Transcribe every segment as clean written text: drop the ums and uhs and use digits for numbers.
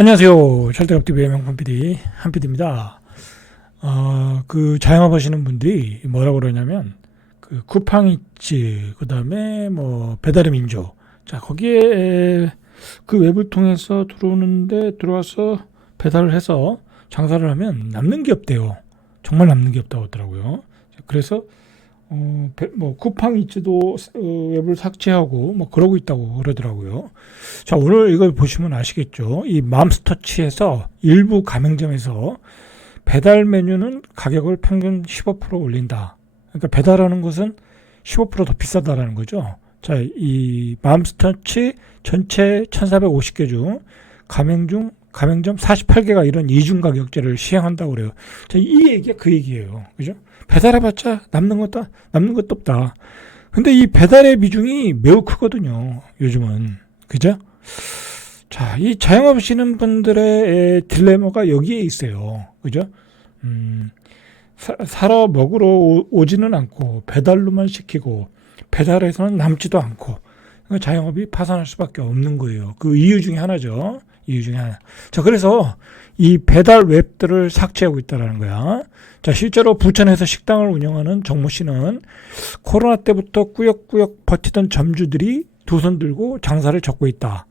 안녕하세요. 철대갑TV의 명품 PD 한 PD입니다. 그 자영업 하시는 분들이 뭐라고 그러냐면 그 쿠팡이츠 그다음에 뭐 배달의 민족 자 거기에 그 웹을 통해서 들어와서 배달을 해서 장사를 하면 남는 게 없대요. 정말 남는 게 없다고 하더라고요. 그래서 뭐 쿠팡이츠도 웹을 삭제하고 뭐 그러고 있다고 그러더라고요. 자, 오늘 이걸 보시면 아시겠죠? 이 맘스터치에서 일부 가맹점에서 배달 메뉴는 가격을 평균 15% 올린다. 그러니까 배달하는 것은 15%더 비싸다라는 거죠. 자, 이 맘스터치 전체 1450개 중 가맹점 48개가 이런 이중 가격제를 시행한다고 그래요. 자, 이 얘기가 그 얘기예요. 그죠? 배달해봤자 남는 것도 없다. 근데 이 배달의 비중이 매우 크거든요. 요즘은. 그죠? 자, 이 자영업 하시는 분들의 딜레마가 여기에 있어요. 그죠? 사러 먹으러 오지는 않고 배달로만 시키고 배달해서는 남지도 않고 자영업이 파산할 수밖에 없는 거예요. 그 이유 중에 하나죠. 이유 중에 하나. 자, 그래서 이 배달 웹들을 삭제하고 있다는 거야. 자, 실제로 부천에서 식당을 운영하는 정모 씨는 코로나 때부터 꾸역꾸역 버티던 점주들이 두 손 들고 장사를 접고 있다.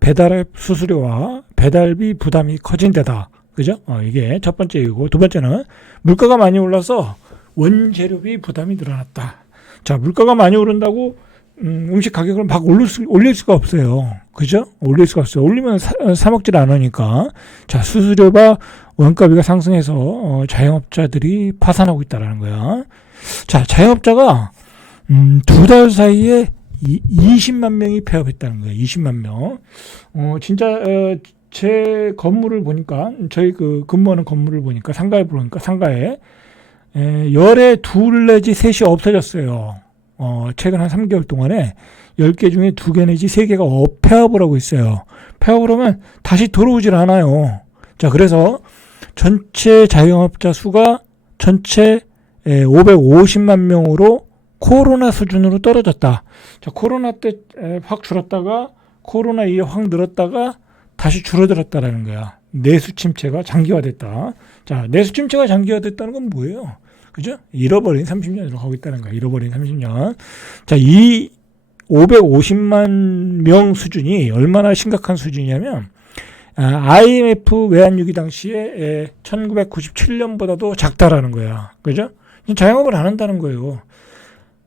배달앱 수수료와 배달비 부담이 커진 데다. 그죠? 이게 첫 번째 이유고, 두 번째는 물가가 많이 올라서 원재료비 부담이 늘어났다. 자, 물가가 많이 오른다고 음식 가격을 막 올릴 수가 없어요. 그죠? 올릴 수가 없어요. 올리면 사 먹질 않으니까. 자, 수수료가 원가비가 상승해서 자영업자들이 파산하고 있다는 거야. 자, 자영업자가 2달 사이에 20만 명이 폐업했다는 거예요. 20만 명. 진짜 제 건물을 보니까 저희 그 근무하는 건물을 보니까 상가에 열에 둘 내지 셋이 없어졌어요. 최근 한 3개월 동안에 10개 중에 2개 내지 3개가 폐업을 하고 있어요. 폐업을 하면 다시 들어오질 않아요. 자, 그래서 전체 자영업자 수가 전체 550만 명으로 코로나 수준으로 떨어졌다. 자, 코로나 때 확 줄었다가 코로나 이후에 확 늘었다가 다시 줄어들었다라는 거야. 내수 침체가 장기화됐다. 자, 내수 침체가 장기화됐다는 건 뭐예요? 그죠? 잃어버린 30년으로 가고 있다는 거야. 잃어버린 30년. 자, 이 550만 명 수준이 얼마나 심각한 수준이냐면, IMF 외환위기 당시에 1997년보다도 작다라는 거야. 그죠? 자영업을 안 한다는 거예요.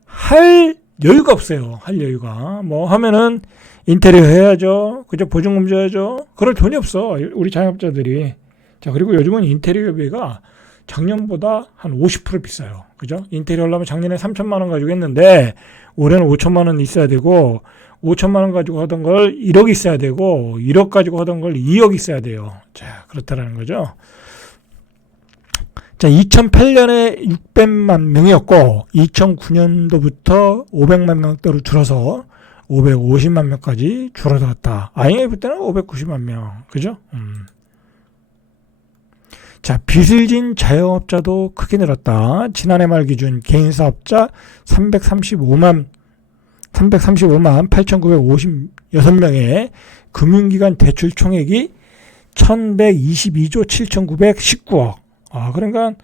할 여유가 없어요. 할 여유가. 뭐 하면은 인테리어 해야죠. 그죠? 보증금 줘야죠. 그럴 돈이 없어. 우리 자영업자들이. 자, 그리고 요즘은 인테리어비가 작년보다 한 50% 비싸요. 그죠? 인테리어 하려면 작년에 3천만 원 가지고 했는데 올해는 5천만 원 있어야 되고 5천만 원 가지고 하던 걸 1억 있어야 되고 1억 가지고 하던 걸 2억 있어야 돼요. 자, 그렇다라는 거죠. 자, 2008년에 600만 명이었고 2009년도부터 500만 명대로 줄어서 550만 명까지 줄어들었다. IMF 때는 590만 명. 그죠? 자, 빚을 진 자영업자도 크게 늘었다. 지난해 말 기준 개인 사업자 335만 8,956명의 금융기관 대출 총액이 1,122조 7,919억. 그러니까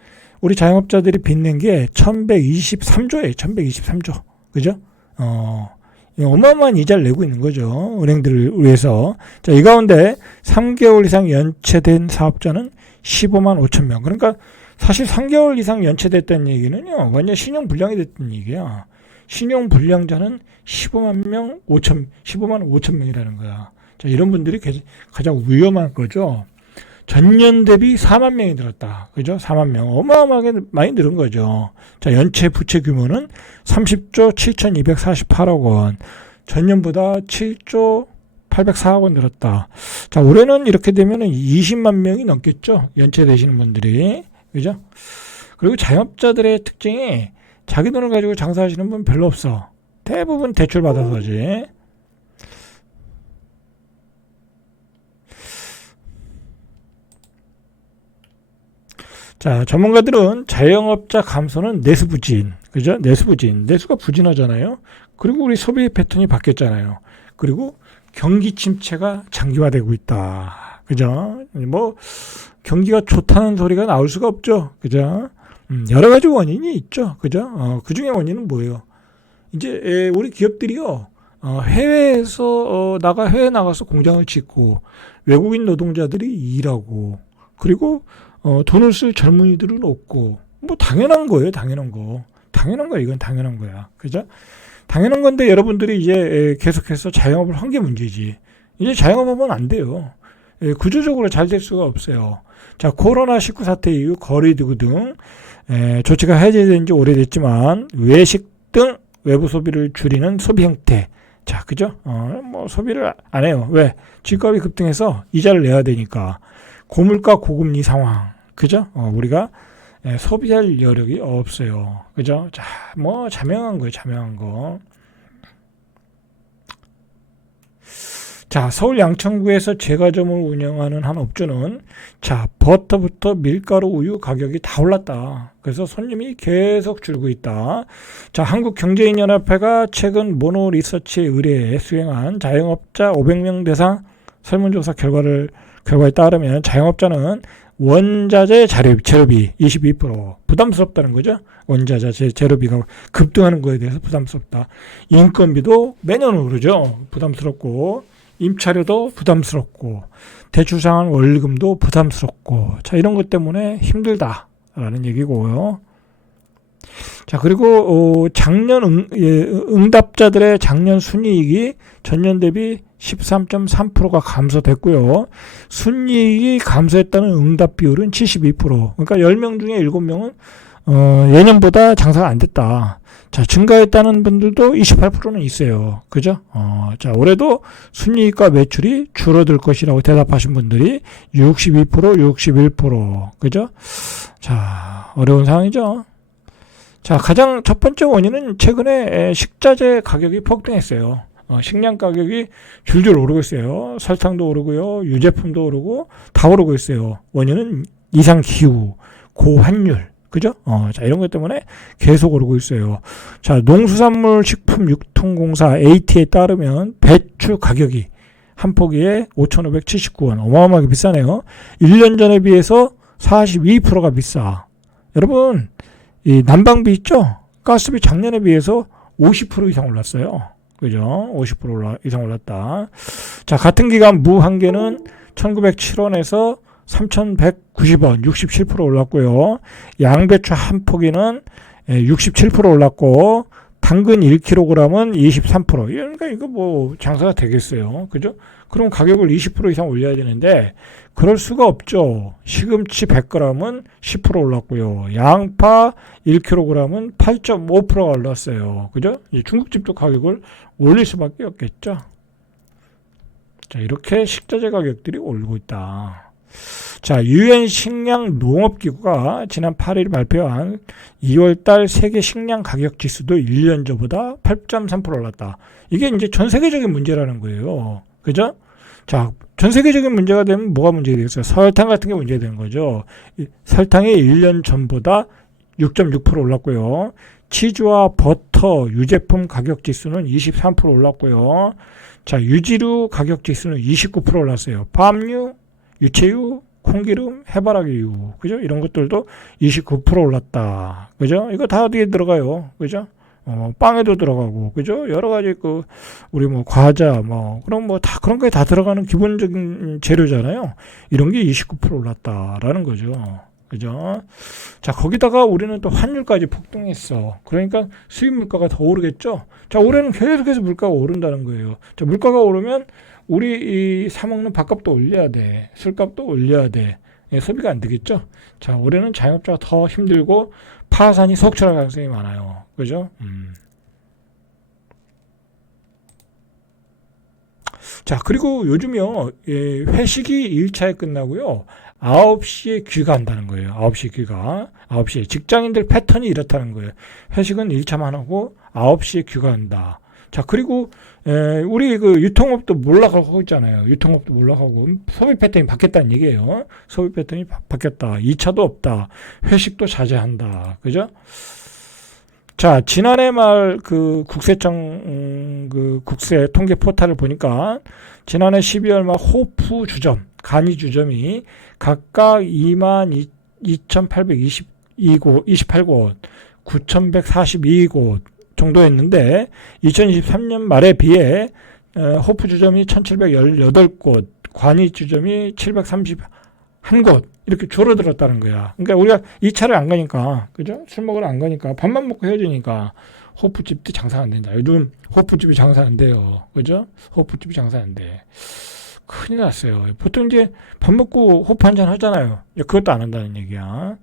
우리 자영업자들이 빚는 게 1,123조예요. 1,123조. 그죠? 어마어마한 이자를 내고 있는 거죠. 은행들을 위해서. 자, 이 가운데 3개월 이상 연체된 사업자는 15만 5천 명. 그러니까 사실 3개월 이상 연체됐다는 얘기는요, 완전 신용불량이 됐다는 얘기야. 신용불량자는 15만 5천 명이라는 거야. 자, 이런 분들이 가장 위험한 거죠. 전년 대비 4만 명이 늘었다. 그죠? 4만 명. 어마어마하게 많이 늘은 거죠. 자, 연체 부채 규모는 30조 7,248억 원. 전년보다 7조 804억 원 늘었다. 자, 올해는 이렇게 되면 20만 명이 넘겠죠. 연체되시는 분들이. 그죠? 그리고 자영업자들의 특징이 자기 돈을 가지고 장사하시는 분 별로 없어. 대부분 대출 받아서 하지. 자, 전문가들은 자영업자 감소는 내수 부진. 그죠? 내수 부진. 내수가 부진하잖아요. 그리고 우리 소비 패턴이 바뀌었잖아요. 그리고 경기 침체가 장기화되고 있다. 그죠? 뭐 경기가 좋다는 소리가 나올 수가 없죠. 그죠? 여러 가지 원인이 있죠. 그죠? 그 중에 원인은 뭐예요? 이제 우리 기업들이요. 해외에서 해외 나가서 공장을 짓고 외국인 노동자들이 일하고 그리고 돈을 쓸 젊은이들은 없고 뭐 당연한 거예요. 당연한 거. 당연한 거야. 이건 당연한 거야. 그죠? 당연한 건데 여러분들이 이제 계속해서 자영업을 한 게 문제지. 이제 자영업하면 안 돼요. 구조적으로 잘 될 수가 없어요. 자, 코로나19 사태 이후 거리두기 등 조치가 해제된 지 오래됐지만 외식 등 외부 소비를 줄이는 소비 형태. 자, 그죠? 뭐 소비를 안 해요. 왜? 집값이 급등해서 이자를 내야 되니까. 고물가 고금리 상황. 그죠? 우리가 소비할 여력이 없어요. 그죠? 자, 뭐 자명한 거예요. 자명한 거. 자, 서울 양천구에서 제과점을 운영하는 한 업주는 자, 버터부터 밀가루, 우유 가격이 다 올랐다. 그래서 손님이 계속 줄고 있다. 자, 한국경제인연합회가 최근 모노리서치에 의뢰해 수행한 자영업자 500명 대상 설문조사 결과에 따르면 자영업자는 원자재 재료비 22% 부담스럽다는 거죠. 원자재 재료비가 급등하는 거에 대해서 부담스럽다. 인건비도 매년 오르죠. 부담스럽고 임차료도 부담스럽고 대출상환 원리금도 부담스럽고 자 이런 것 때문에 힘들다라는 얘기고요. 자 그리고 작년 응답자들의 작년 순이익이 전년 대비 13.3%가 감소됐고요. 순이익이 감소했다는 응답 비율은 72%. 그러니까 10명 중에 7명은 예년보다 장사가 안 됐다. 자, 증가했다는 분들도 28%는 있어요. 그죠? 자, 올해도 순이익과 매출이 줄어들 것이라고 대답하신 분들이 62%, 61%. 그죠? 자, 어려운 상황이죠. 자, 가장 첫 번째 원인은 최근에 식자재 가격이 폭등했어요. 식량 가격이 줄줄 오르고 있어요. 설탕도 오르고요. 유제품도 오르고 다 오르고 있어요. 원인은 이상 기후, 고환율. 그죠? 자, 이런 것 때문에 계속 오르고 있어요. 자, 농수산물 식품 유통공사 AT에 따르면 배추 가격이 한 포기에 5,579원. 어마어마하게 비싸네요. 1년 전에 비해서 42%가 비싸. 여러분, 이 난방비 있죠? 가스비 작년에 비해서 50% 이상 올랐어요. 그죠? 50% 이상 올랐다. 자, 같은 기간 무 한 개는 1,907원에서 3,190원, 67% 올랐고요. 양배추 한 포기는 67% 올랐고, 당근 1kg은 23%. 그러니까 이거 뭐 장사가 되겠어요. 그죠? 그럼 가격을 20% 이상 올려야 되는데, 그럴 수가 없죠. 시금치 100g은 10% 올랐고요. 양파 1kg은 8.5%가 올랐어요. 그죠? 중국집도 가격을 올릴 수밖에 없겠죠. 자, 이렇게 식자재 가격들이 오르고 있다. 자, 유엔 식량 농업 기구가 지난 8일 발표한 2월달 세계 식량 가격 지수도 1년 전보다 8.3% 올랐다. 이게 이제 전 세계적인 문제라는 거예요. 그죠? 자, 전 세계적인 문제가 되면 뭐가 문제가 되겠어요? 설탕 같은 게 문제가 되는 거죠. 설탕이 1년 전보다 6.6% 올랐고요. 치즈와 버터, 유제품 가격 지수는 23% 올랐고요. 자, 유지류 가격 지수는 29% 올랐어요. 밤유, 유채유, 콩기름, 해바라기유, 그죠? 이런 것들도 29% 올랐다. 그죠? 이거 다 어디에 들어가요? 그죠? 빵에도 들어가고, 그죠? 여러 가지 우리 과자, 그런 다 그런 거에 다 들어가는 기본적인 재료잖아요. 이런 게 29% 올랐다라는 거죠. 그죠? 자, 거기다가 우리는 또 환율까지 폭등했어. 그러니까 수입 물가가 더 오르겠죠? 자, 올해는 계속해서 물가가 오른다는 거예요. 자, 물가가 오르면 우리 사먹는 밥값도 올려야 돼. 술값도 올려야 돼. 소비가 안 되겠죠? 자, 올해는 자영업자가 더 힘들고 파산이 속출할 가능성이 많아요. 그죠? 자, 그리고 요즘요, 회식이 1차에 끝나고요. 9시에 귀가한다는 거예요. 9시에 귀가. 9시에. 직장인들 패턴이 이렇다는 거예요. 회식은 1차만 하고 9시에 귀가한다. 자, 그리고 우리 유통업도 몰락하고 있잖아요. 유통업도 몰락하고 소비 패턴이 바뀌었다는 얘기예요. 소비 패턴이 바뀌었다. 2차도 없다. 회식도 자제한다. 그죠? 자, 지난해 말 국세청 국세 통계 포탈을 보니까 지난해 12월 말 호프 주점 간이 주점이 각각 22,828곳, 9,142곳 정도였는데 2023년 말에 비해 호프 주점이 1,718곳, 관이 주점이 731곳 이렇게 줄어들었다는 거야. 그러니까 우리가 2차를 안 가니까, 그죠? 술 먹으러 안 가니까 밥만 먹고 헤어지니까 호프집도 장사 안 된다. 요즘 호프집이 장사 안 돼요. 그죠? 호프집이 장사 안 돼. 큰일 났어요. 보통 이제 밥 먹고 호프 한잔 하잖아요. 그것도 안 한다는 얘기야.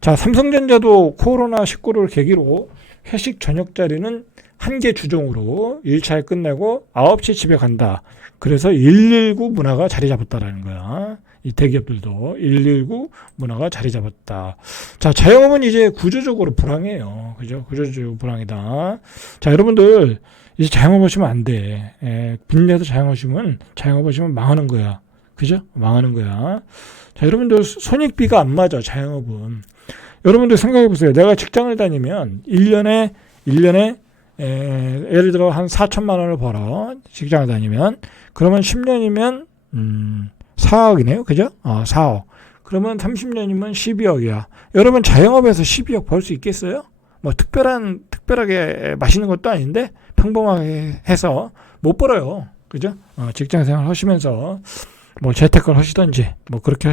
자, 삼성전자도 코로나19를 계기로 회식 저녁 자리는 한 개 주종으로 1차에 끝내고 9시 집에 간다. 그래서 119 문화가 자리 잡았다라는 거야. 이 대기업들도 119 문화가 자리 잡았다. 자, 자영업은 이제 구조적으로 불황이에요. 그죠? 구조적으로 불황이다. 자, 여러분들 이제 자영업 하시면 안 돼. 빚내서 자영업 하시면 망하는 거야. 그죠? 망하는 거야. 자, 여러분들 손익비가 안 맞아, 자영업은. 여러분들 생각해 보세요. 내가 직장을 다니면 1년에 예를 들어 한 4천만 원을 벌어. 직장을 다니면. 그러면 10년이면 4억이네요. 그죠? 4억. 그러면 30년이면 12억이야. 여러분 자영업에서 12억 벌 수 있겠어요? 뭐 특별하게 맛있는 것도 아닌데 평범하게 해서 못 벌어요. 그죠? 직장 생활 하시면서 뭐 재테크를 하시든지 뭐 그렇게 하시면